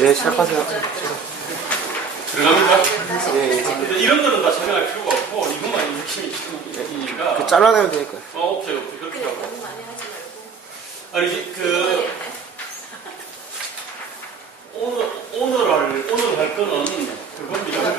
네, 시작하세요. 들어갑니다. 예. 근데 이런 거는 다 촬영할 필요가 없고, 이것만 핵심이 있으니까. 그 잘라내면 되니까요. 오케이. 그렇게 하고. 너무 많이 하지 말고. 아니, 오늘 할 거는 그겁니다.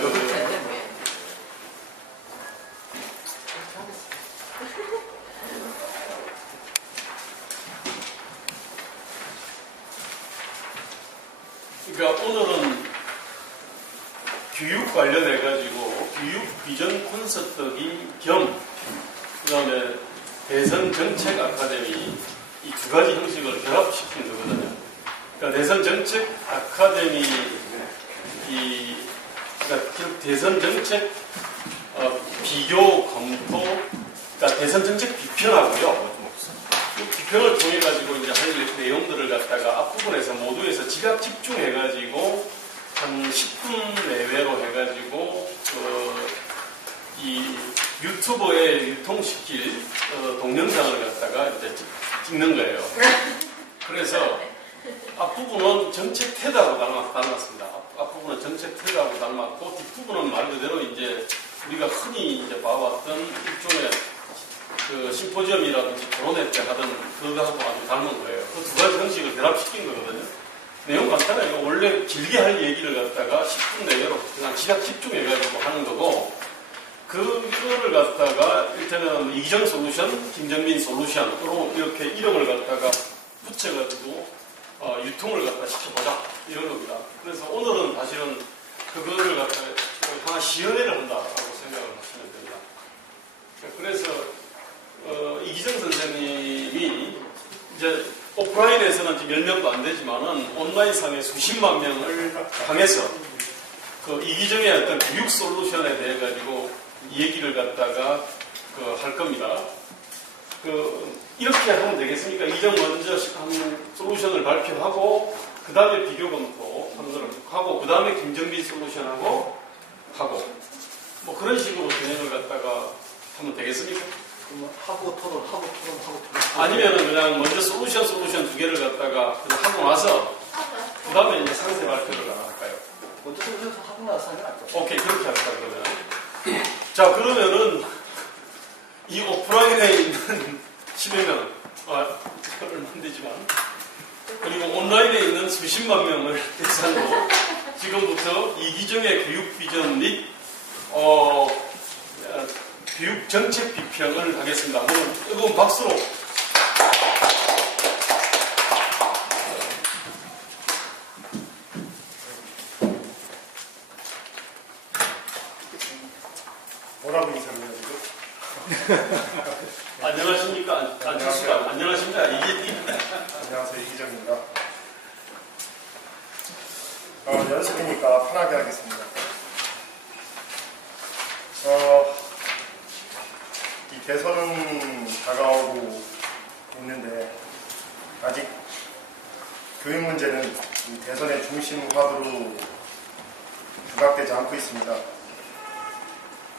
그러니까 오늘은 교육 관련해가지고 교육 비전 콘서트 겸 그다음에 대선 정책 아카데미 이 두 가지 형식을 결합시킨 거거든요. 그러니까 대선 정책 아카데미 그러니까 대선 정책 비교 검토 그러니까 대선 정책 비평하고요. 그 비평을 통해 가지고 이제 할 내용들을 갖다가 앞부분에서 모두에서 지각 집중해가지고 한 10분 내외로 해가지고 이 유튜브에 유통시킬 동영상을 갖다가 이제 찍는 거예요. 그래서 앞부분은 정책 테드하고 닮았습니다. 앞부분은 정책 테드하고 닮았고 뒷부분은 말 그대로 이제 우리가 흔히 이제 봐왔던 일종의 그 심포지엄이라든지 토론회 때 하던 그거하고 아주 닮은 거예요. 그 두 가지 형식을 결합시킨 거거든요. 내용 간단해요. 원래 길게 할 얘기를 갖다가 10분 내외로 그냥 지각 집중해가지고 하는 거고, 그거를 갖다가 일단은 이기정 솔루션, 김정민 솔루션으로 이렇게 이름을 갖다가 붙여가지고 유통을 갖다 시켜보자 이런 겁니다. 그래서 오늘은 사실은 그거를 갖다가 하나 시연회를 한다라고 생각을 하시면 됩니다. 그래서 이기정 선생님이 이제 오프라인에서는 지금 10명도 안 되지만은 온라인상에 수십만 명을 향해서 그 이기정의 어떤 교육 솔루션에 대해 가지고 얘기를 갖다가 할 겁니다. 이렇게 하면 되겠습니까? 이기정 먼저 한 솔루션을 발표하고 그 다음에 비교 검토 하는 거를 하고 그 다음에 김정민 솔루션하고 하고 뭐 그런 식으로 진행을 갖다가 하면 되겠습니까? 하고 토론. 아니면은 그냥 먼저 솔루션 두 개를 갖다가 하고 나서 그 다음에 이제 상세 발표를 할까요? 먼저 솔루션 하고 나서 하는 게 낫죠. 오케이, 그렇게 할까 그러면. 자, 그러면은 이 오프라인에 있는 10여 명, 얼마 되지만 그리고 온라인에 있는 수십만 명을 대상으로 지금부터 이기정의 교육 비전 및 교육 정책 비평을 하겠습니다. 이건 박수로. 뭐라고 인사해요 지금? 안녕하십니까? 안녕하십니까? 안녕하세요, 이기정입니다. 연습이니까 편하게 하겠습니다. 이 대선은 다가오고 있는데 아직 교육 문제는 이 대선의 중심 화두로 부각되지 않고 있습니다.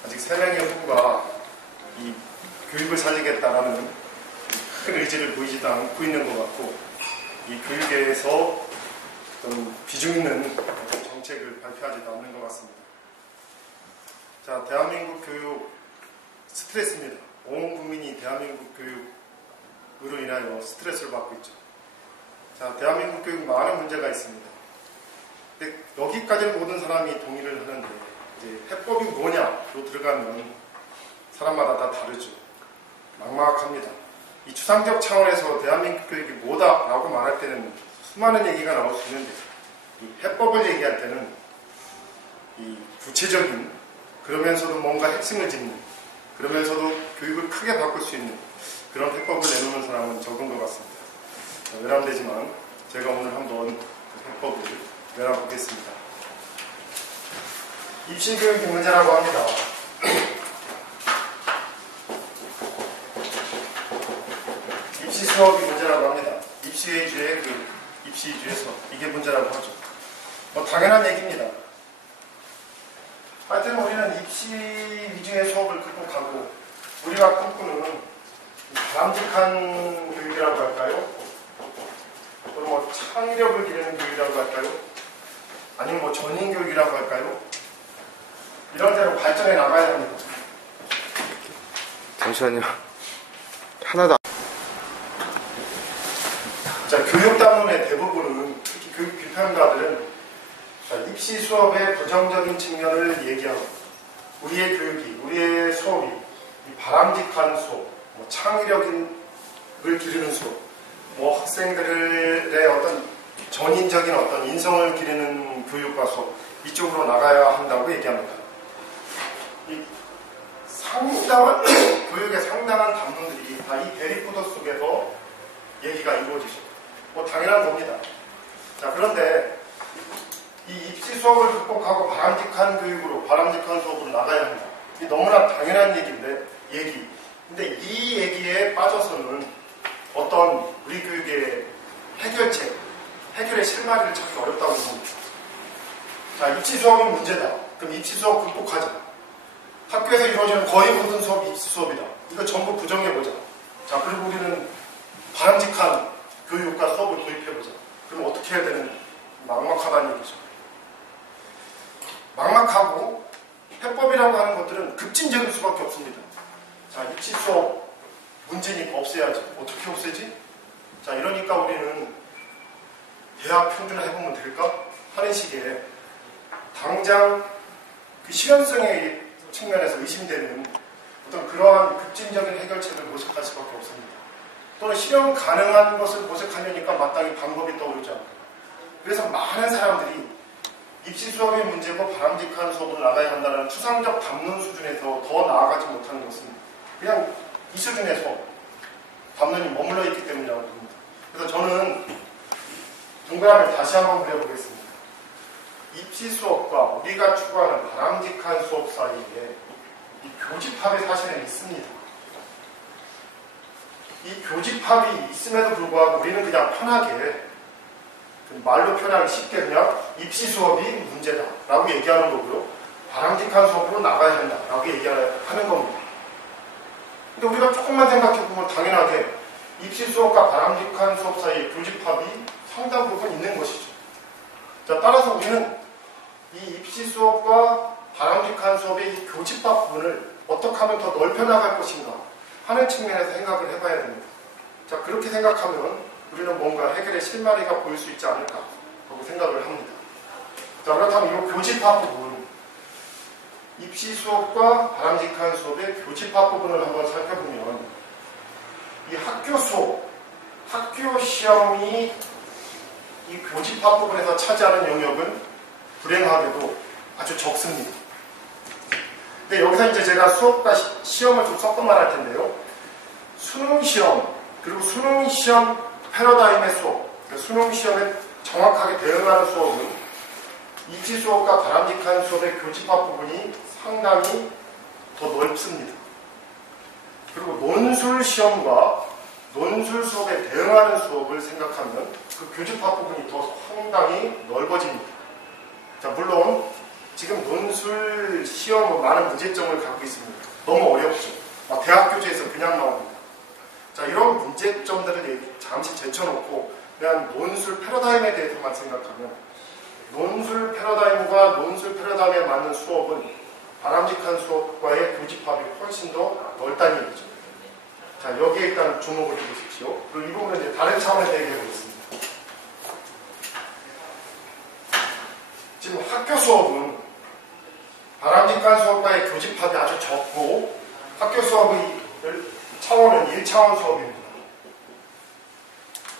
아직 3명의 후보가 이 교육을 살리겠다라는 큰 의지를 보이지도 않고 있는 것 같고, 이 교육에서 어떤 비중 있는 정책을 발표하지도 않는 것 같습니다. 자, 대한민국 교육 스트레스입니다. 온 국민이 대한민국 교육으로 인하여 스트레스를 받고 있죠. 자, 대한민국 교육 많은 문제가 있습니다. 근데 여기까지는 모든 사람이 동의를 하는데 이제 해법이 뭐냐로 들어가면 사람마다 다 다르죠. 막막합니다. 이 추상적 차원에서 대한민국 교육이 뭐다라고 말할 때는 수많은 얘기가 나올 수 있는데, 이 해법을 얘기할 때는 이 구체적인, 그러면서도 뭔가 핵심을 짚는, 그러면서도 교육을 크게 바꿀 수 있는 그런 해법을 내놓는 사람은 적은 것 같습니다. 외람되지만 제가 오늘 한번 그 해법을 내놔보겠습니다. 입시교육이 문제라고 합니다. 입시 수업이 문제라고 합니다. 입시 위주의 입시 위주의 수업, 이게 문제라고 하죠. 당연한 얘기입니다. 하여튼 우리는 입시 위주의 수업을 극복하고 우리가 꿈꾸는 바람직한 교육이라고 할까요? 또 창의력을 기르는 교육이라고 할까요? 아니면 뭐 전인교육이라고 할까요? 이런 데로 발전해 나가야 합니다. 잠시만요. 하나도 자, 교육단원의 대부분은, 특히 교육 비평가들은 자, 입시 수업의 부정적인 측면을 얘기하고, 우리의 교육이, 우리의 수업이 바람직한 수업, 뭐 창의력을 기르는 수업, 뭐 학생들의 어떤 전인적인 어떤 인성을 기르는 교육과 수업, 이쪽으로 나가야 한다고 얘기합니다. 이 상당한 교육의 상당한 담론들이 다 이 대립구도 속에서 얘기가 이루어지죠. 뭐 당연한 겁니다. 자, 그런데 이 입시 수업을 극복하고 바람직한 교육으로, 바람직한 수업으로 나가야 한다. 이게 너무나 당연한 얘기인데, 근데 이 얘기에 빠져서는 어떤 우리 교육의 해결책, 해결의 실마리를 찾기 어렵다고 봅니다. 자, 입시 수업이 문제다. 그럼 입시 수업 극복하자. 학교에서 이루어지는 거의 모든 수업이 입시 수업이다. 이거 전부 부정해보자. 자, 그리고 우리는 바람직한 교육과 수업을 도입해보자. 그럼 어떻게 해야 되는? 막막하다는 얘기죠. 막막하고 해법이라고 하는 것들은 급진적일 수밖에 없습니다. 자, 입시 수업 문제니까 없애야지. 어떻게 없애지? 자, 이러니까 우리는 대학 평준화 해보면 될까? 하는 식의 당장 그 실현성의 측면에서 의심되는 어떤 그러한 급진적인 해결책을 모색할 수밖에 없습니다. 또는 실현 가능한 것을 모색하려니까 마땅히 방법이 떠오르지 않고, 그래서 많은 사람들이 입시 수업의 문제고 바람직한 수업으로 나가야 한다는 추상적 담론 수준에서 더 나아가지 못하는 것은 그냥 이 수준에서 담론이 머물러 있기 때문이라고 봅니다. 그래서 저는 동그라미를 다시 한번 그려보겠습니다. 입시 수업과 우리가 추구하는 바람직한 수업 사이에 이 교집합이 사실은 있습니다. 이 교집합이 있음에도 불구하고 우리는 그냥 편하게, 말로 표현하기 쉽게 그냥 입시 수업이 문제다라고 얘기하는 거고요. 바람직한 수업으로 나가야 한다라고 얘기하는 겁니다. 근데 우리가 조금만 생각해보면 당연하게 입시 수업과 바람직한 수업 사이에 교집합이 상당 부분 있는 것이죠. 자, 따라서 우리는 이 입시 수업과 바람직한 수업의 이 교집합 부분을 어떻게 하면 더 넓혀나갈 것인가 하는 측면에서 생각을 해봐야 됩니다. 자, 그렇게 생각하면 우리는 뭔가 해결의 실마리가 보일 수 있지 않을까 하고 생각을 합니다. 자, 그렇다면 이 교집합 부분, 입시 수업과 바람직한 수업의 교집합 부분을 한번 살펴보면 이 학교 수업, 학교 시험이 이 교집합 부분에서 차지하는 영역은 불행하게도 아주 적습니다. 근데 여기서 이제 제가 수업과 시험을 좀 섞어 말할 텐데요. 수능 시험, 그리고 수능 시험 패러다임의 수업, 수능 시험에 정확하게 대응하는 수업은 입시 수업과 바람직한 수업의 교집합 부분이 상당히 더 넓습니다. 그리고 논술 시험과 논술 수업에 대응하는 수업을 생각하면 그 교집합 부분이 더 상당히 넓어집니다. 자, 물론 지금 논술 시험은 많은 문제점을 갖고 있습니다. 너무 어렵죠. 대학 교재에서 그냥 나옵니다. 자, 이런 문제점들을 잠시 제쳐놓고 그냥 논술 패러다임에 대해서만 생각하면 논술 패러다임과 논술 패러다임에 맞는 수업은 바람직한 수업과의 교집합이 훨씬 더 넓다는 얘기죠. 자, 여기에 일단 주목을 해보십시오. 그리고 이 부분은 이제 다른 차원에서 얘기해 보겠습니다. 지금 학교 수업은 바람직한 수업과의 교집합이 아주 적고 학교 수업의 차원은 1차원 수업입니다.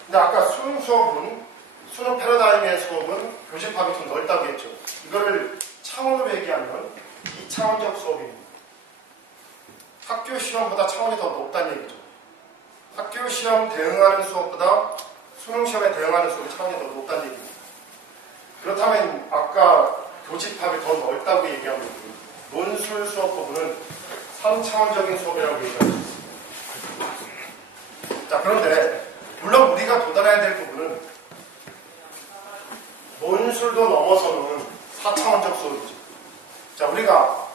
근데 아까 수능 수업은, 수능 패러다임의 수업은 교집합이 좀 넓다고 했죠. 이거를 차원으로 얘기하면 2차원적 수업입니다. 학교 시험보다 차원이 더 높다는 얘기죠. 학교 시험 대응하는 수업보다 수능 시험에 대응하는 수업이 차원이 더 높다는 얘기입니다. 그렇다면 아까 교집합이 더 넓다고 얘기하면 논술 수업 부분은 3차원적인 수업이라고 얘기할 수 있습니다. 자, 그런데 물론 우리가 도달해야 될 부분은 논술도 넘어서는 4차원적 수업이죠. 자, 우리가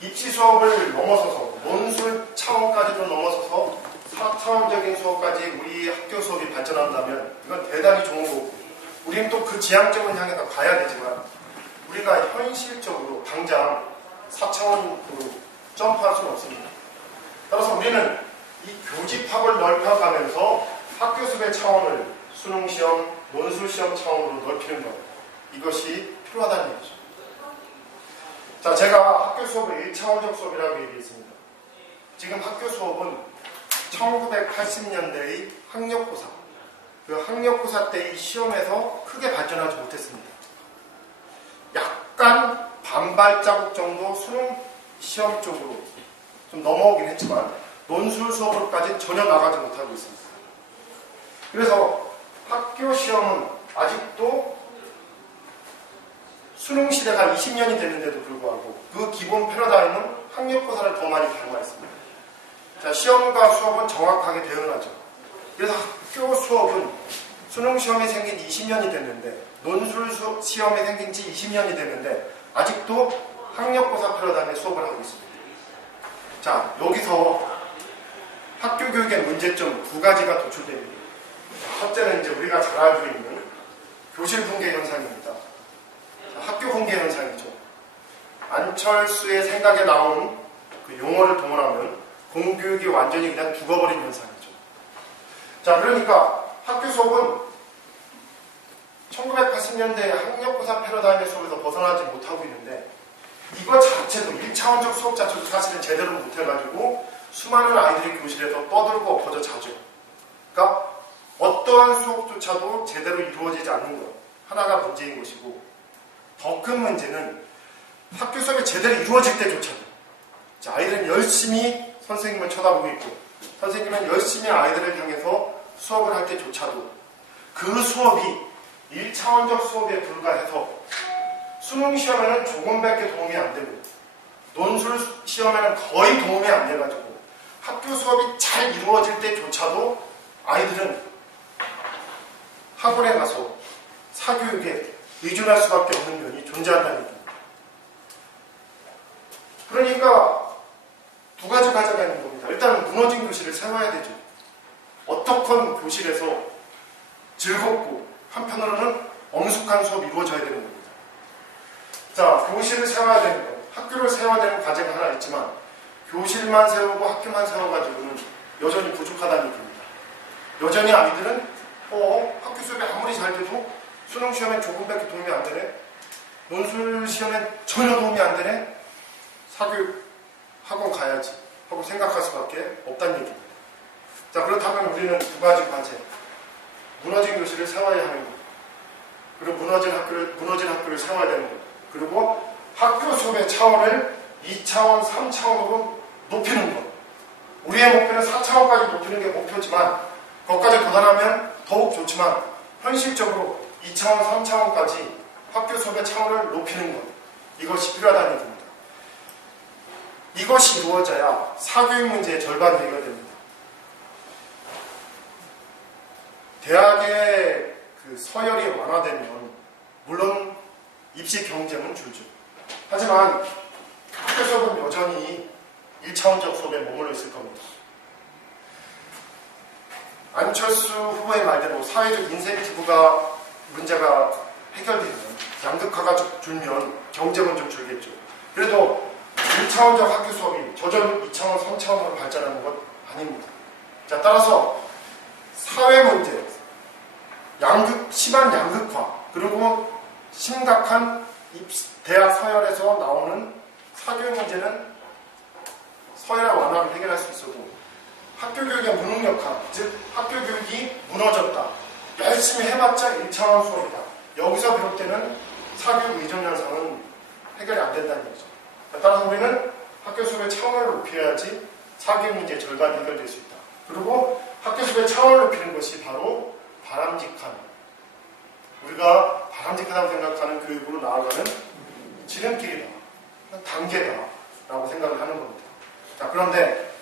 입시 수업을 넘어서서 논술 차원까지도 넘어서서 4차원적인 수업까지 우리 학교 수업이 발전한다면 이건 대단히 좋은 거고, 우리는 또 그 지향점을 향해서 가야 되지만 우리가 현실적으로 당장 4차원으로 점프할 수는 없습니다. 따라서 우리는 이 교집합을 넓혀가면서 학교 수업의 차원을 수능시험, 논술시험 차원으로 넓히는 것, 이것이 필요하다는 얘기죠. 자, 제가 학교 수업을 1차원적 수업이라고 얘기했습니다. 지금 학교 수업은 1980년대의 학력고사, 그 학력고사 때의 시험에서 크게 발전하지 못했습니다. 약간 반발자국 정도 수능 시험 쪽으로 좀 넘어오긴 했지만 논술 수업으로까지 전혀 나가지 못하고 있습니다. 그래서 학교 시험은 아직도 수능 시대가 20년이 됐는데도 불구하고 그 기본 패러다임은 학력고사를 더 많이 닮아있습니다. 자, 시험과 수업은 정확하게 대응하죠. 그래서 학교 수업은 수능 시험이 생긴 20년이 됐는데 논술 시험이 생긴 지 20년이 됐는데 아직도 학력고사 패러다임의 수업을 하고 있습니다. 자, 여기서 학교 교육의 문제점 두 가지가 도출됩니다. 첫째는 이제 우리가 잘 알고 있는 교실 붕괴 현상입니다. 학교 붕괴 현상이죠. 안철수의 생각에 나온 그 용어를 동원하면 공교육이 완전히 그냥 죽어버린 현상이죠. 자, 그러니까 학교 수업은 1980년대 학력고사 패러다임의 수업에서 벗어나지 못하고 있는데 이거 자체도 1차원적 수업 자체도 사실은 제대로 못해가지고 수많은 아이들이 교실에서 떠들고 엎어져 자죠. 그러니까 어떠한 수업조차도 제대로 이루어지지 않는 것 하나가 문제인 것이고, 더 큰 문제는 학교 수업이 제대로 이루어질 때조차도 자, 아이들은 열심히 선생님을 쳐다보고 있고 선생님은 열심히 아이들을 향해서 수업을 할 때조차도 그 수업이 1차원적 수업에 불과해서 수능 시험에는 조금밖에 도움이 안 되고 논술 시험에는 거의 도움이 안 돼가지고 학교 수업이 잘 이루어질 때조차도 아이들은 학원에 가서 사교육에 의존할 수밖에 없는 면이 존재한다는 얘기입니다. 그러니까 두 가지 과제가 있는 겁니다. 일단 무너진 교실을 세워야 되죠. 어떻건 교실에서 즐겁고 한편으로는 엄숙한 수업이 이루어져야 되는 겁니다. 자, 교실을 세워야 되는 것, 학교를 세워야 되는 과제가 하나 있지만 교실만 세우고 학교만 세워가지고는 여전히 부족하다는 얘기입니다. 여전히 아이들은 학교 수업이 아무리 잘 돼도 수능 시험에 조금밖에 도움이 안 되네, 논술 시험에 전혀 도움이 안 되네, 사교육 학원 가야지 하고 생각할 수밖에 없다는 얘기입니다. 자, 그렇다면 우리는 두 가지 과제, 무너진 교실을 세워야 하는 것, 그리고 무너진 학교를 세워야 되는 것, 그리고 학교 수업의 차원을 2차원, 3차원으로 높이는 것. 우리의 목표는 4차원까지 높이는 게 목표지만 거기까지 도달하면 더욱 좋지만 현실적으로 2차원, 3차원까지 학교 수업의 차원을 높이는 것, 이것이 필요하다는 얘기입니다. 이것이 이루어져야 사교육 문제의 절반이 해결됩니다. 대학의 그 서열이 완화되면 물론 입시 경쟁은 줄죠. 하지만 학교 수업은 여전히 1차원적 수업에 머물러 있을 겁니다. 안철수 후보의 말대로 사회적 인센티브가 문제가 해결되면, 양극화가 줄면 경쟁은 좀 줄겠죠. 그래도 1차원적 학교 수업이 저절로 2차원, 3차원으로 발전하는 것 아닙니다. 자, 따라서 사회 문제, 심한 양극화, 그리고 심각한 대학 서열에서 나오는 사교육 문제는 서열의 완화를 해결할 수 있어도 학교 교육의 무능력함, 즉 학교 교육이 무너졌다, 열심히 해봤자 1차원 수업이다, 여기서 비롯되는 사교육 의존 현상은 해결이 안 된다는 얘기죠. 따라서 우리는 학교 수업의 차원을 높여야지 사교육 문제의 절반이 해결될 수 있다. 그리고 학교 수업의 차원을 높이는 것이 바로 바람직한, 우리가 바람직하다고 생각하는 교육으로 나아가는 지름길이다, 단계다 라고 생각을 하는 겁니다. 자, 그런데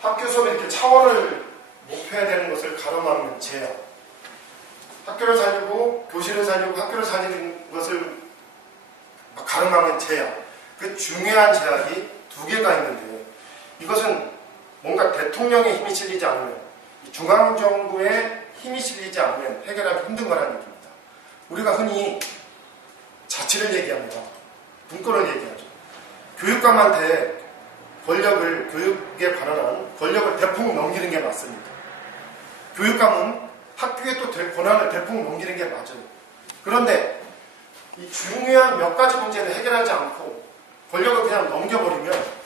학교 수업에 이렇게 차원을 높여야 되는 것을 가로막는 제약, 학교를 살리고 교실을 살리고 학교를 살리는 것을 가로막는 제약, 그 중요한 제약이 두 개가 있는데, 이것은 뭔가 대통령의 힘이 실리지 않으면, 중앙정부의 힘이 실리지 않으면 해결하기 힘든 거라는 얘기입니다. 우리가 흔히 자치를 얘기합니다. 분권을 얘기하죠. 교육감한테 교육에 관한 권력을 대폭 넘기는 게 맞습니다. 교육감은 학교에 또 권한을 대폭 넘기는 게 맞아요. 그런데 이 중요한 몇 가지 문제를 해결하지 않고 권력을 그냥 넘겨버리면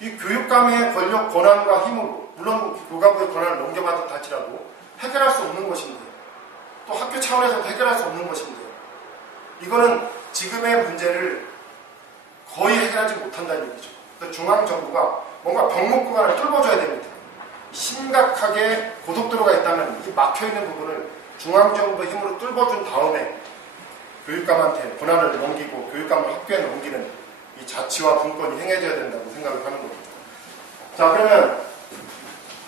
이 교육감의 권력, 권한과 힘으로 물론 교과부의 권한을 넘겨받았다 할지라도 해결할 수 없는 것인데요. 또 학교 차원에서도 해결할 수 없는 것인데요. 이거는 지금의 문제를 거의 해결하지 못한다는 얘기죠. 중앙정부가 뭔가 병목구간을 뚫어줘야 됩니다. 심각하게 고속도로가 있다면 이 막혀있는 부분을 중앙정부의 힘으로 뚫어준 다음에 교육감한테 권한을 넘기고 교육감을 학교에 넘기는 이 자치와 분권이 행해져야 된다고 생각을 하는 겁니다. 자, 그러면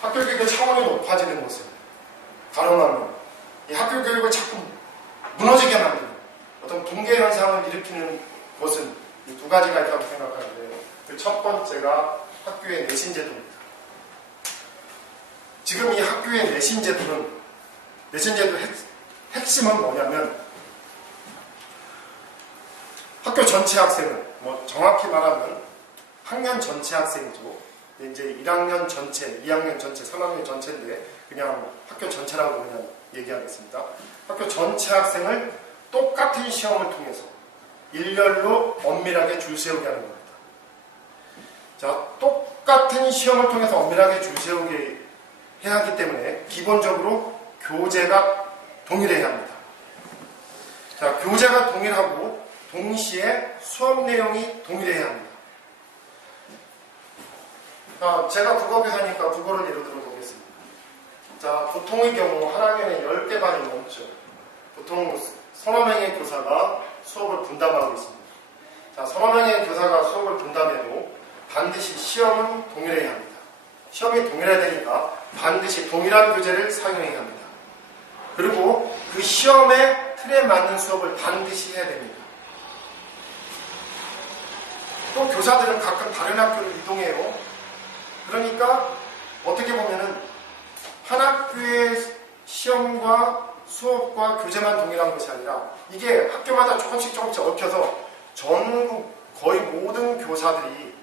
학교 교육의 차원이 높아지는 것을 가능하면 이 학교 교육을 자꾸 무너지게 만드는 어떤 붕괴 현상을 일으키는 것은 이 두 가지가 있다고 생각하는데요. 그 첫 번째가 학교의 내신 제도입니다. 지금 이 학교의 내신 제도의 핵심은 뭐냐면 학교 전체 학생은 정확히 말하면 학년 전체 학생이죠. 이제 1학년 전체, 2학년 전체, 3학년 전체인데 그냥 학교 전체라고 그냥 얘기하겠습니다. 학교 전체 학생을 똑같은 시험을 통해서 일렬로 엄밀하게 줄 세우게 하는 겁니다. 자, 똑같은 시험을 통해서 엄밀하게 줄 세우게 해야 하기 때문에 기본적으로 교재가 동일해야 합니다. 자, 교재가 동일하고 동시에 수업 내용이 동일해야 합니다. 자, 제가 국어교사니까 국어를 예로 들어보겠습니다. 자, 보통의 경우 한 학년에 10개 반이 넘죠. 보통 서너 명의 교사가 수업을 분담하고 있습니다. 자, 서너 명의 교사가 수업을 분담해도 반드시 시험은 동일해야 합니다. 시험이 동일해야 되니까 반드시 동일한 교재를 사용해야 합니다. 그리고 그 시험의 틀에 맞는 수업을 반드시 해야 됩니다. 또 교사들은 가끔 다른 학교를 이동해요. 그러니까 어떻게 보면은 한 학교의 시험과 수업과 교재만 동일한 것이 아니라 이게 학교마다 조금씩 얽혀서 전국 거의 모든 교사들이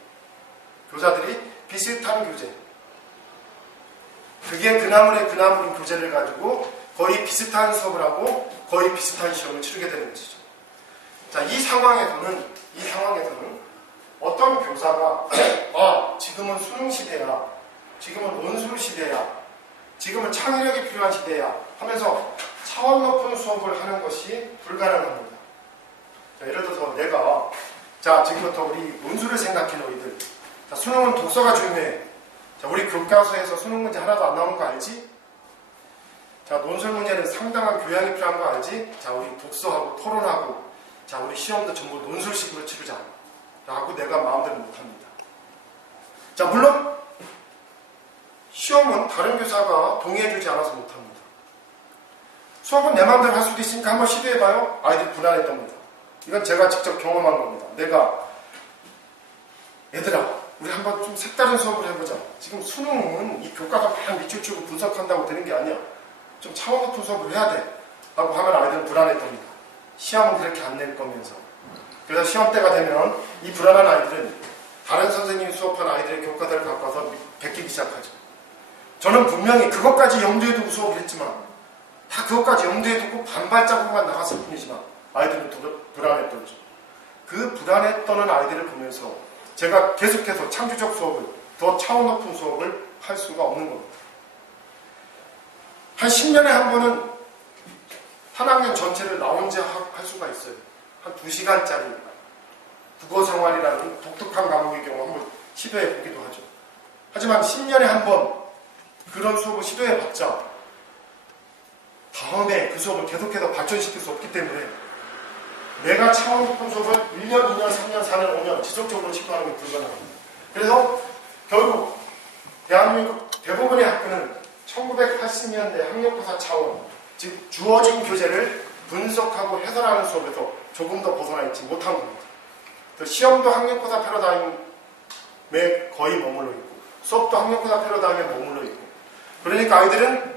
비슷한 교재, 그게 그나물인 교재를 가지고 거의 비슷한 수업을 하고 거의 비슷한 시험을 치르게 되는 것이죠. 자, 이 상황에서는 어떤 교사가 지금은 수능 시대야, 지금은 논술 시대야, 지금은 창의력이 필요한 시대야 하면서 차원 높은 수업을 하는 것이 불가능합니다. 자, 예를 들어서 내가 지금부터 우리 논술을 생각해 너희들. 자, 수능은 독서가 중요해. 자, 우리 교과서에서 수능 문제 하나도 안 나오는 거 알지? 자, 논술 문제는 상당한 교양이 필요한 거 알지? 자, 우리 독서하고 토론하고, 자, 우리 시험도 전부 논술식으로 치르자. 라고 내가 마음대로 못합니다. 자, 물론 시험은 다른 교사가 동의해주지 않아서 못합니다. 수업은 내 마음대로 할 수도 있으니까 한번 시도해봐요. 아이들이 불안했답니다. 이건 제가 직접 경험한 겁니다. 얘들아, 우리 한번 좀 색다른 수업을 해보자. 지금 수능은 이 교과서 막 밑줄 치고 분석한다고 되는 게 아니야. 좀 차원 높은 수업을 해야 돼. 라고 하면 아이들은 불안했답니다. 시험은 그렇게 안 낼 거면서. 그래서 시험 때가 되면 이 불안한 아이들은 다른 선생님이 수업한 아이들의 교과서를 갖고 와서 베끼기 시작하죠. 저는 분명히 그것까지 염두에 두고 수업을 했지만 다 그것까지 염두에 두고 반발자국만 나갔을 뿐이지만 아이들은 불안했던 거죠. 그 불안에 떠는 아이들을 보면서 제가 계속해서 창조적 수업을, 더 차원 높은 수업을 할 수가 없는 겁니다. 한 10년에 한 번은 한 학년 전체를 나 혼자 할 수가 있어요. 한 2시간짜리 국어생활이라는 독특한 과목의 경우 한번 시도해 보기도 하죠. 하지만 10년에 한 번 그런 수업을 시도해 봤자 다음에 그 수업을 계속해서 발전시킬 수 없기 때문에 내가 차원 높은 수업을 1년, 2년, 3년, 4년, 5년 지속적으로 시도하는 게 불가능합니다. 그래서 결국 대한민국 대부분의 학교는 1980년대 학력고사 차원, 즉 주어진 교재를 분석하고 해설하는 수업에서 조금 더 벗어나 있지 못한 겁니다. 시험도 학력고사 패러다임에 거의 머물러 있고 수업도 학력고사 패러다임에 머물러 있고, 그러니까 아이들은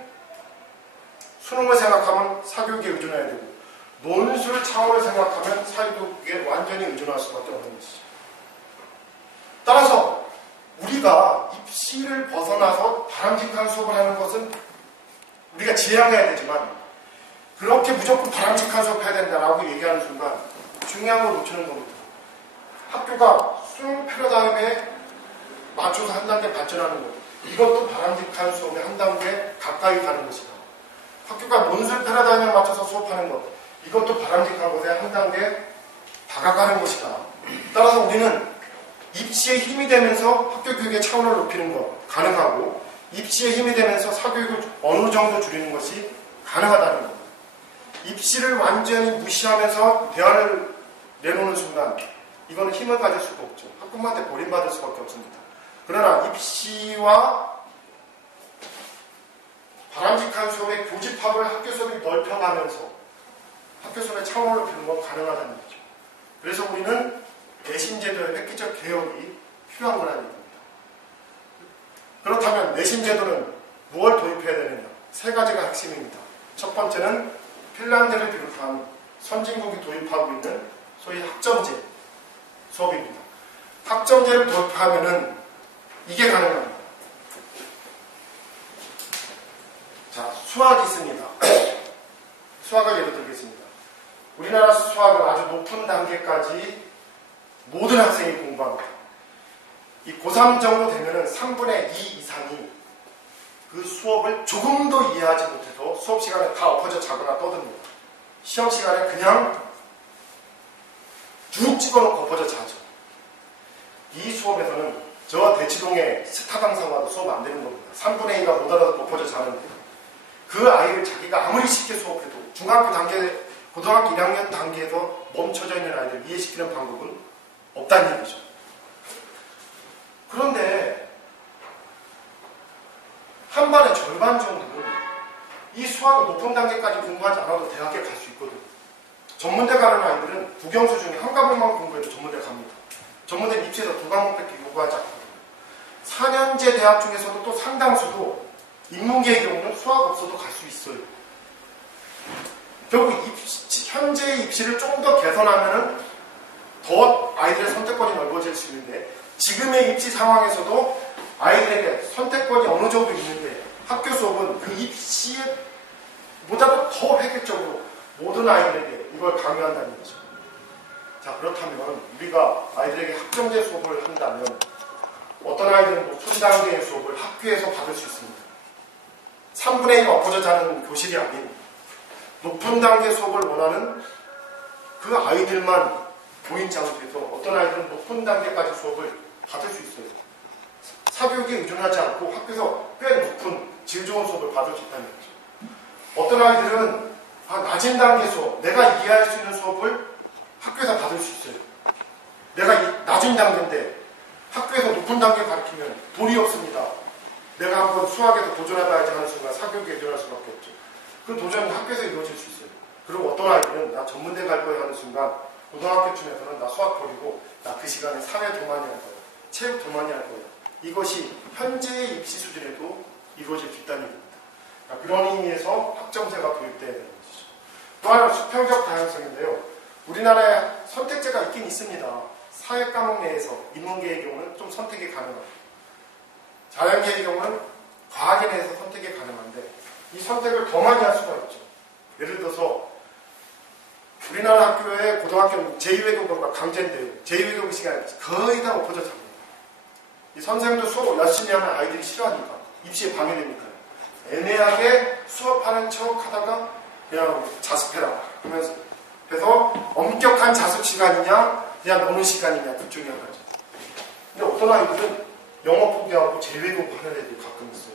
수능을 생각하면 사교육에 의존해야 되고 논술 차원을 생각하면 사교육에 완전히 의존할 수밖에 없는 것이죠. 따라서 우리가 입시를 벗어나서 바람직한 수업을 하는 것은 우리가 지향해야 되지만 그렇게 무조건 바람직한 수업 해야 된다라고 얘기하는 순간 중요한 걸 놓치는 겁니다. 학교가 수능 패러다임에 맞춰서 한 단계 발전하는 것, 이것도 바람직한 수업의 한 단계 가까이 가는 것이다. 학교가 논술 패러다임에 맞춰서 수업하는 것, 이것도 바람직한 것에 한 단계 다가가는 것이다. 따라서 우리는 입시에 힘이 되면서 학교 교육의 차원을 높이는 것 가능하고 입시에 힘이 되면서 사교육을 어느 정도 줄이는 것이 가능하다는 것. 입시를 완전히 무시하면서 대안을 내놓는 순간 이거는 힘을 가질 수가 없죠. 학부모한테 버림받을 수밖에 없습니다. 그러나 입시와 바람직한 수업의 교집합을 학교 수업이 넓혀가면서 학교 수업의 차원을 높이는 건 가능하다는 거죠. 그래서 우리는 내신제도의 획기적 개혁이 필요한 거라는 겁니다. 그렇다면 내신제도는 무엇을 도입해야 되느냐? 세 가지가 핵심입니다. 첫 번째는 핀란드를 비롯한 선진국이 도입하고 있는 소위 학점제 수업입니다. 학점제를 도입하면은 이게 가능합니다. 자, 수학이 있습니다. 수학을 예로 들겠습니다. 우리나라 수학은 아주 높은 단계까지 모든 학생이 공부합니다. 이 고3 정도 되면은 3분의 2 이상이 그 수업을 조금도 이해하지 못해서 수업 시간에 다 엎어져 자거나 떠듭니다. 시험 시간에 그냥 쭉 찍어놓고 엎어져 자죠. 이 수업에서는 저 대치동의 스타 강사와도 수업 안 되는 겁니다. 3분의 2가 못 알아서 엎어져 자는데 그 아이를 자기가 아무리 쉽게 수업해도 중학교 단계, 고등학교 1학년 단계에서 멈춰져 있는 아이를 이해시키는 방법은 없다는 얘기죠. 그런데 한 반의 절반 정도는 이 수학을 높은 단계까지 공부하지 않아도 대학에 갈 수 있거든요. 전문대 가는 아이들은 국영수 중에 한 과목만 공부해도 전문대 갑니다. 전문대 입시에서 2과목밖에 요구하지 않거든요. 4년제 대학 중에서도 또 상당수도 인문계의 경우는 수학 없어도 갈 수 있어요. 결국 현재의 입시를 좀 더 개선하면은 더 아이들의 선택권이 넓어질 수 있는데 지금의 입시 상황에서도 아이들에게 선택권이 어느 정도 있는데 학교 수업은 그 입시보다도 더 획일적으로 모든 아이들에게 이걸 강요한다는 거죠. 자, 그렇다면 우리가 아이들에게 학점제 수업을 한다면 어떤 아이들은 높은 단계의 수업을 학교에서 받을 수 있습니다. 3분의 2가 엎어져 자는 교실이 아닌 높은 단계 수업을 원하는 그 아이들만 보인 장소에서 어떤 아이들은 높은 단계까지 수업을 받을 수 있어요. 사교육에 의존하지 않고 학교에서 꽤 높은 질 좋은 수업을 받을 수 있다는 거죠. 어떤 아이들은 낮은 단계 수업, 내가 이해할 수 있는 수업을 학교에서 받을 수 있어요. 내가 낮은 단계인데 학교에서 높은 단계 가르치면 돈이 없습니다. 내가 한번 수학에서 도전해봐야지 하는 순간 사교육에 의존할 수밖에 없죠. 그 도전은 학교에서 이루어질 수 있어요. 그리고 어떤 아이들은 나 전문대 갈 거야 하는 순간 고등학교쯤에서는 나 수학 버리고 나 그 시간에 사회 도만이 할 거야. 체육 도만이 할 거야. 이것이 현재의 입시 수준에도 이루어질 수 있다는 얘기입니다. 그런 의미에서 학점제가 도입돼야 되는 것이죠. 또 하나 수평적 다양성인데요. 우리나라에 선택제가 있긴 있습니다. 사회 과목 내에서 인문계의 경우는 좀 선택이 가능합니다. 자연계의 경우는 과학에 대해서 선택이 가능한데 이 선택을 더 많이 할 수가 있죠. 예를 들어서 우리나라 학교의 고등학교 제2외국어가 강제인데요. 제2외국어 시간에 거의 다 엎어져 잡니다. 이 선생님도 수업 열심히 하면 아이들이 싫어하니까 입시에 방해되니까요. 애매하게 수업하는 척 하다가 그냥 자습해라 하면서 그래서 엄격한 자습 시간이냐 그냥 노는 시간이냐 둘 중에 하나죠. 근데 어떤 아이들은 영어 포기하고 제2외국어 하는 애들이 가끔 있어요.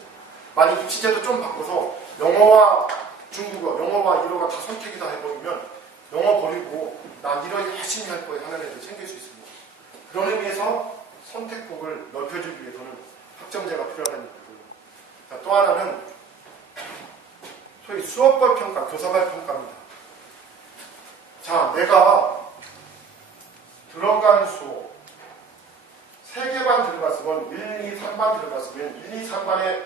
만약 입시제도 좀 바꿔서 영어와 중국어, 영어와 일어가 다 선택이 다 해버리면 영어 버리고 난 일어 열심히 할 거야 하는 애들 생길 수 있습니다. 그런 의미에서 선택폭을 넓혀주기 위해서는 학점제가 필요하다는 얘기고요. 자, 또 하나는 소위 수업별 평가, 교사별 평가입니다. 자, 내가 들어간 수업 3개 반 들어갔으면 1, 2, 3반 들어갔으면 1, 2, 3반의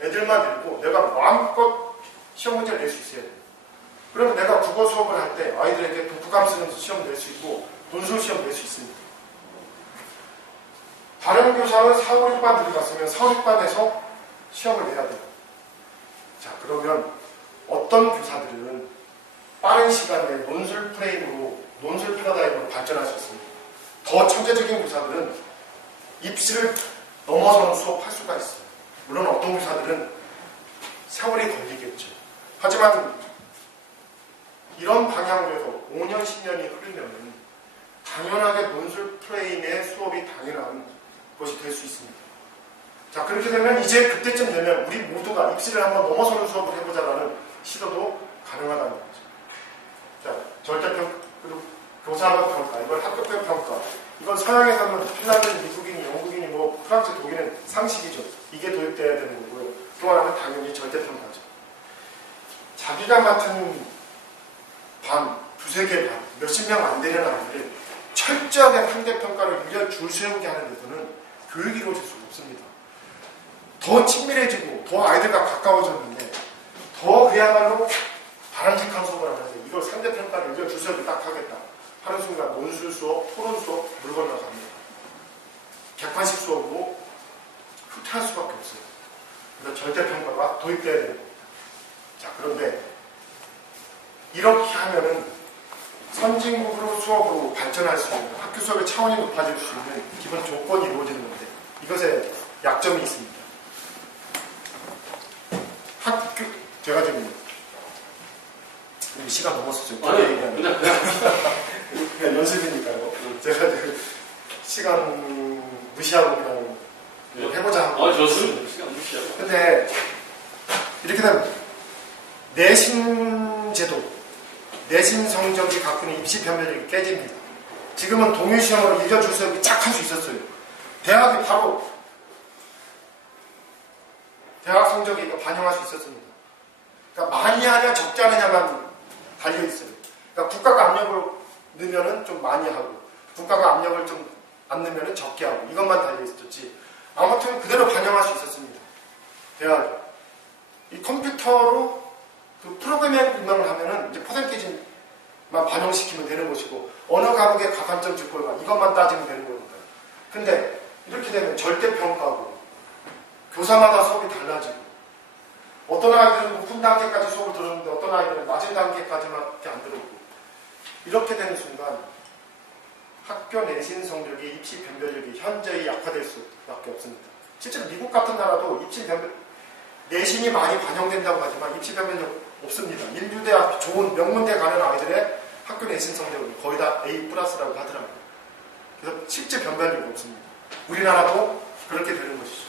애들만 들고 내가 마음껏 시험 문제를 낼 수 있어야 돼요. 그러면 내가 국어 수업을 할 때 아이들에게 독후감 쓰면서 시험을 낼 수 있고 논술 시험 낼 수 있습니다. 다른 교사는 4, 5, 6반 들어갔으면 4, 5, 6반에서 시험을 내야 돼요. 자, 그러면 어떤 교사들은 빠른 시간 내에 논술 프레임으로, 논술 패러다임으로 발전할 수 있습니다. 더 천재적인 교사들은 입시를 넘어서는 수업할 수가 있어요. 물론 어떤 교사들은 세월이 걸리겠죠. 하지만 이런 방향으로 해서 5년, 10년이 흐르면 당연하게 논술 프레임의 수업이 당연한 것이 될 수 있습니다. 자, 그렇게 되면 이제 그때쯤 되면 우리 모두가 입시를 한번 넘어서는 수업을 해보자라는 시도도 가능하다는 거죠. 자, 절대평가, 그리고 교사학업 평가, 이걸 학급별 평가, 이건 서양에서는 핀란드, 미국인이, 영국인이, 뭐 프랑스, 독일은 상식이죠. 이게 도입돼야 되는 거고요. 또 하나는 당연히 절대평가죠. 자기가 맡은 반, 두세 개 반, 몇십 명 안 되는 아이들을 철저하게 상대평가를 유려 줄 세우게 하는 데서는 교육이 이루어질 수가 없습니다. 더 친밀해지고 더 아이들과 가까워졌는데 더 그야말로 바람직한 수업을 하면서 이걸 상대평가를 유려 줄 세우게 딱 하겠다 하는 순간 논술 수업, 토론 수업 물 건너갑니다. 객관식 수업으로 후퇴할 수밖에 없어요. 그래서 절대평가가 도입돼야 돼요. 자, 그런데 이렇게 하면은 선진국으로 수업으로 발전할 수 있는, 학교 수업의 차원이 높아질 수 있는 기본 조건이 이루어지는 건데 이것에 약점이 있습니다. 학교, 제가 지금 시간 넘었었죠. 그냥 연습이니까요. 제가 지금 시간 무시하고 그냥 해보자 하고. 좋습니다. 시간 무시하고. 근데 이렇게 되면 내신 제도, 내신 성적이 갖고 있는 입시 변별력이 깨집니다. 지금은 동일시험으로 읽어줄 수업이 쫙 할 수 있었어요. 대학이 바로 대학 성적이 반영할 수 있었습니다. 그러니까 많이 하냐 적지 않느냐만 달려있어요. 그러니까 국가가 압력을 넣으면 좀 많이 하고 국가가 압력을 좀 안 넣으면 적게 하고 이것만 달려있었지 아무튼 그대로 반영할 수 있었습니다. 대학이. 이 컴퓨터로 그 프로그래밍 분명을 하면은 이제 퍼센테이지만 반영시키면 되는 것이고 어느 과목의 가산점 직골과 이것만 따지면 되는 거니까요. 근데 이렇게 되면 절대평가고 교사마다 수업이 달라지고 어떤 아이들은 높은 단계까지 수업을 들었는데 어떤 아이들은 낮은 단계까지밖에 안 들었고 이렇게 되는 순간 학교 내신 성적이 입시 변별력이 현저히 약화될 수밖에 없습니다. 실제로 미국 같은 나라도 입시 변별 내신이 많이 반영된다고 하지만 입시 변별력 없습니다. 인류대학 좋은 명문대 가는 아이들의 학교 내신 성적은 거의 다 A+라고 하더라고요. 그래서 실제 변별력이 없습니다. 우리나라도 그렇게 되는 것이죠.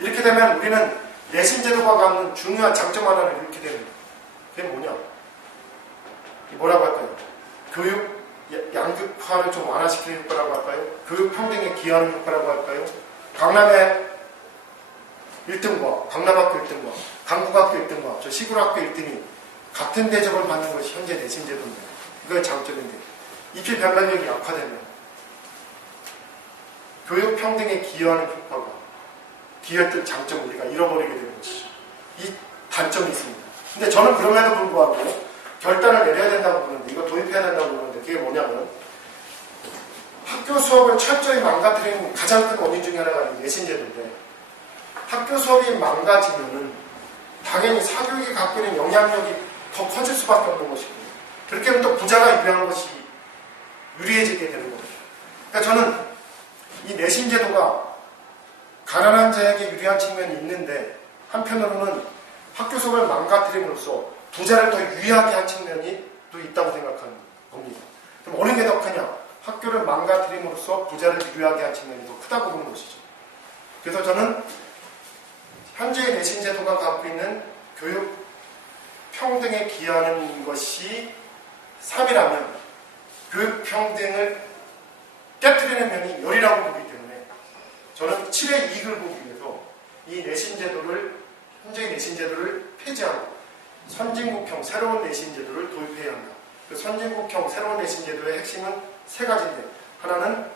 이렇게 되면 우리는 내신 제도가 갖는 중요한 장점 하나를 잃게 됩니다. 그게 뭐냐? 뭐라고 할까요? 교육 양극화를 좀 완화시키는 효과라고 할까요? 교육 평등에 기여하는 효과라고 할까요? 강남의 1등과 강남학교 1등과 강북학교 1등과 저 시골학교 1등이 같은 대접을 받는 것이 현재 내신 제도입니다. 이거의 장점인데 입시 변별력이 약화되면 교육 평등에 기여하는 효과가 기여했던 장점을 우리가 잃어버리게 되는 것이죠. 이 단점이 있습니다. 근데 저는 그럼에도 불구하고 결단을 내려야 된다고 보는데 이거 도입해야 된다고 보는데 그게 뭐냐면 학교 수업을 철저히 망가뜨리는 가장 큰 원인 중에 하나가 내신 제도인데 학교 수업이 망가지면은 당연히 사교육이 갖고 있는 영향력이 더 커질 수밖에 없는 것이고 그렇게 하면 또 부자가 유리한 것이 유리해지게 되는 겁니다. 그러니까 저는 이 내신 제도가 가난한 자에게 유리한 측면이 있는데 한편으로는 학교 수업을 망가뜨림으로써 부자를 더 유리하게 한 측면이 또 있다고 생각하는 겁니다. 그럼 어느 게 더 크냐? 학교를 망가뜨림으로써 부자를 유리하게 한 측면이 더 크다고 보는 것이죠. 그래서 저는 현재의 내신 제도가 갖고 있는 교육 평등에 기여하는 것이 3이라면 교육 평등을 깨뜨리는 면이 10이라고 보기 때문에 저는 7의 이익을 보기 위해서 이 내신 제도를 현재의 내신 제도를 폐지하고 선진국형 새로운 내신 제도를 도입해야 한다. 그 선진국형 새로운 내신 제도의 핵심은 세 가지인데 하나는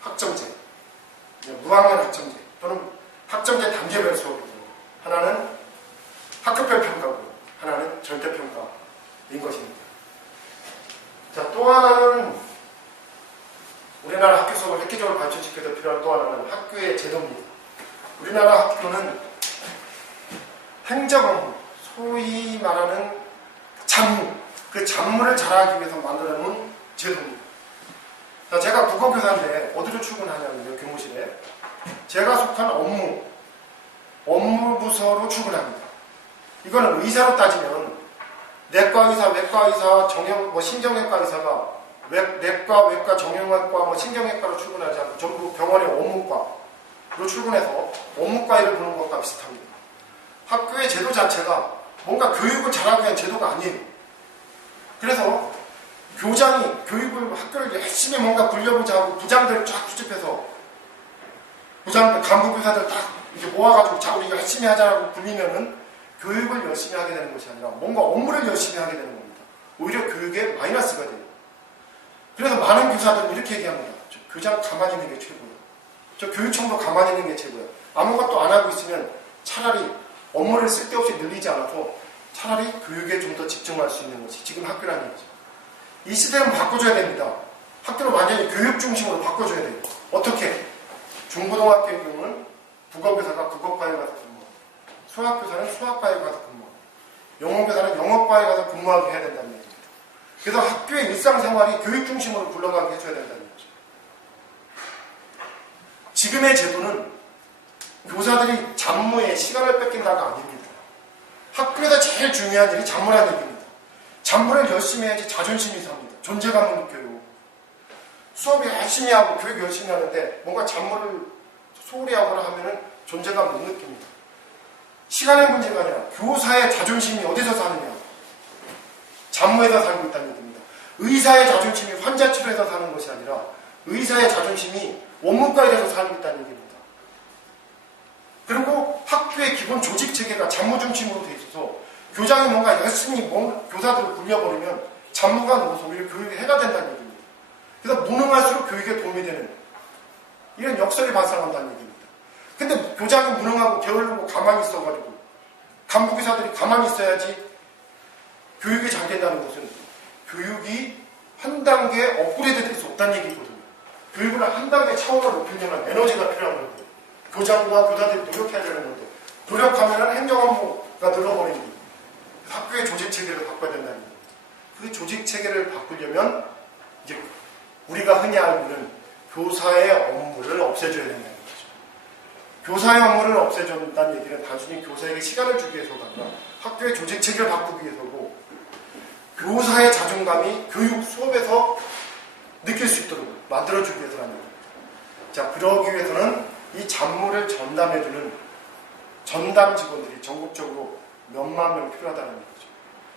학점제, 무학년 학점제 또는 학점제 단계별 수업이고 하나는 학급별 평가고 하나는 절대평가인 것입니다. 자, 또 하나는 우리나라 학교 수업을 획기적으로 발전시켜야 될 필요한 또 하나는 학교의 제도입니다. 우리나라 학교는 행정 업무, 소위 말하는 잡무, 그 잡무를 잘하기 위해서 만들어 놓은 제도입니다. 자, 제가 국어교사인데 어디로 출근하냐면요, 교무실에 제가 속한 업무부서로 출근합니다. 이거는 의사로 따지면 내과 의사, 외과 의사, 신경외과 의사가 내과, 외과, 정형외과, 신경외과로 출근하지 않고 전부 병원의 업무과로 출근해서 업무과일을 보는 것과 비슷합니다. 학교의 제도 자체가 뭔가 교육을 잘하기 위한 제도가 아니에요. 그래서 교장이 교육을, 학교를 열심히 뭔가 굴려보자 하고 부장들을 쫙 수집해서 간부교사들 딱 이렇게 모아가지고 자, 우리 열심히 하자라고 불리면은 교육을 열심히 하게 되는 것이 아니라 뭔가 업무를 열심히 하게 되는 겁니다. 오히려 교육에 마이너스가 돼요. 그래서 많은 교사들은 이렇게 얘기합니다. 저 교장 가만히 있는 게 최고예요. 저 교육청도 가만히 있는 게 최고예요. 아무것도 안 하고 있으면 차라리 업무를 쓸데없이 늘리지 않아서 차라리 교육에 좀 더 집중할 수 있는 것이 지금 학교라는 얘기죠. 이 시대는 바꿔줘야 됩니다. 학교를 완전히 교육 중심으로 바꿔줘야 돼요. 어떻게? 중고등학교의 경우는 국어교사가 국어과에 가서 근무하고, 수학교사는 수학과에 가서 근무하고, 영어교사는 영어과에 가서 근무하게 해야 된다는 얘기입니다. 그래서 학교의 일상생활이 교육 중심으로 굴러가게 해줘야 된다는 얘기죠. 지금의 제도는 교사들이 잡무에 시간을 뺏긴다가 아닙니다. 학교에서 제일 중요한 일이 잡무라는 얘기입니다. 잡무를 열심히 해야지 자존심이 삽니다. 존재감을 느껴요. 수업 열심히 하고 교육 열심히 하는데 뭔가 잡무를 소홀히 하거나 하면은 존재감 못 느낍니다. 시간의 문제가 아니라 교사의 자존심이 어디서 사느냐. 잡무에서 살고 있다는 얘기입니다. 의사의 자존심이 환자 치료에서 사는 것이 아니라 의사의 자존심이 원문과에서 살고 있다는 얘기입니다. 그리고 학교의 기본 조직 체계가 잡무 중심으로 되어 있어서 교장이 뭔가 열심히 교사들을 굴려버리면 잡무가 넣어서 오히려 교육에 해가 된다는 얘기입니다. 그래서 무능할수록 교육에 도움이 되는 이런 역설이 발생한다는 얘기입니다. 근데 교장이 무능하고 게으르고 가만히 있어가지고 간부교사들이 가만히 있어야지 교육이 잘 된다는 것은 교육이 한 단계 업그레이드 될 수 없다는 얘기거든요. 교육을 한 단계 차원을 높이려면 에너지가 필요한 건데 교장과 교사들이 노력해야 되는 건데 노력하면 행정 업무가 늘어버립니다. 학교의 조직 체계를 바꿔야 된다는 겁니다. 그 조직 체계를 바꾸려면 이제 우리가 흔히 알고 있는 교사의 업무를 없애줘야 된다는 거죠. 교사의 업무를 없애준다는 얘기는 단순히 교사에게 시간을 주기 위해서가 아니라 학교의 조직 체계를 바꾸기 위해서고 교사의 자존감이 교육 수업에서 느낄 수 있도록 만들어주기 위해서라는 겁니다. 자, 그러기 위해서는 이 잡무를 전담해주는 전담 직원들이 전국적으로 몇만 명 필요하다는 얘기죠.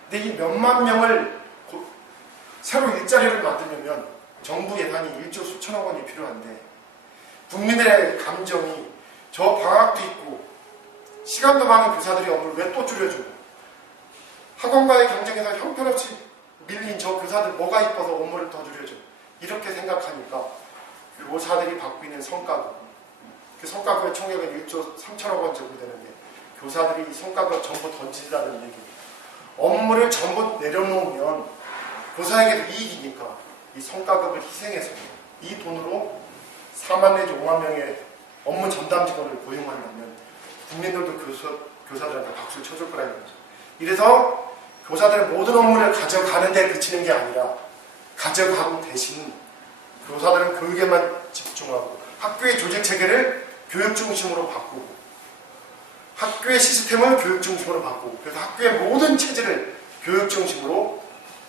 근데 이 몇만 명을 새로 일자리를 만들려면 정부 예산이 1조 수천억 원이 필요한데 국민의 감정이 저 방학도 있고 시간도 많은 교사들이 업무를 왜 또 줄여주고 학원과의 경쟁에서 형편없이 밀린 저 교사들 뭐가 이뻐서 업무를 더 줄여줘 이렇게 생각하니까 교사들이 받고 있는 성과급 그 성과급의 총액은 1조 3천억 원 정도 되는데 교사들이 이 성과급 전부 던지라는 얘기입니다. 업무를 전부 내려놓으면 교사에게도 이익이니까 이 성과급을 희생해서 이 돈으로 4만 내지 5만 명의 업무 전담 직원을 고용한다면 국민들도 교사들한테 박수를 쳐줄 거라는 거죠. 이래서 교사들의 모든 업무를 가져가는 데 그치는 게 아니라 가져가고 대신 교사들은 교육에만 집중하고 학교의 조직 체계를 교육 중심으로 바꾸고 학교의 시스템을 교육 중심으로 바꾸고 그래서 학교의 모든 체제를 교육 중심으로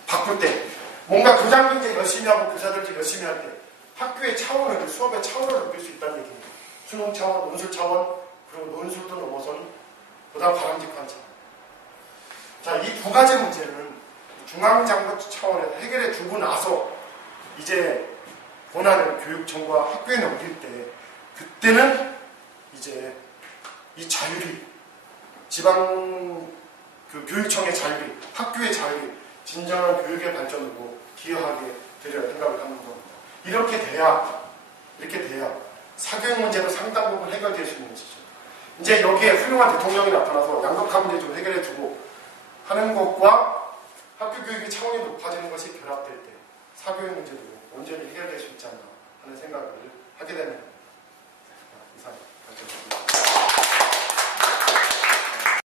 바꿀 때 뭔가 교장도 이제 열심히 하고 교사들도 열심히 할 때 학교의 차원을 수업의 차원을 높일 수 있다는 얘기입니다. 수능 차원, 논술 차원 그리고 논술도 넘어선 보다 바람직한 차원. 자, 이 두 가지 문제는 중앙정부 차원에서 해결해 주고 나서 이제 권한을 교육청과 학교에 넘길 때 그때는 이제 이 자율이 지방 그 교육청의 자율이 학교의 자율이 진정한 교육의 발전으로 기여하게 되리라 생각을 하는 겁니다. 이렇게 돼야 사교육 문제도 상당 부분 해결될 수 있는 것이죠. 이제 여기에 훌륭한 대통령이 나타나서 양극화 문제 좀 해결해주고 하는 것과 학교 교육의 차원이 높아지는 것이 결합될 때 사교육 문제도 온전히 해결될 수 있지 않나 하는 생각을 하게 됩니다.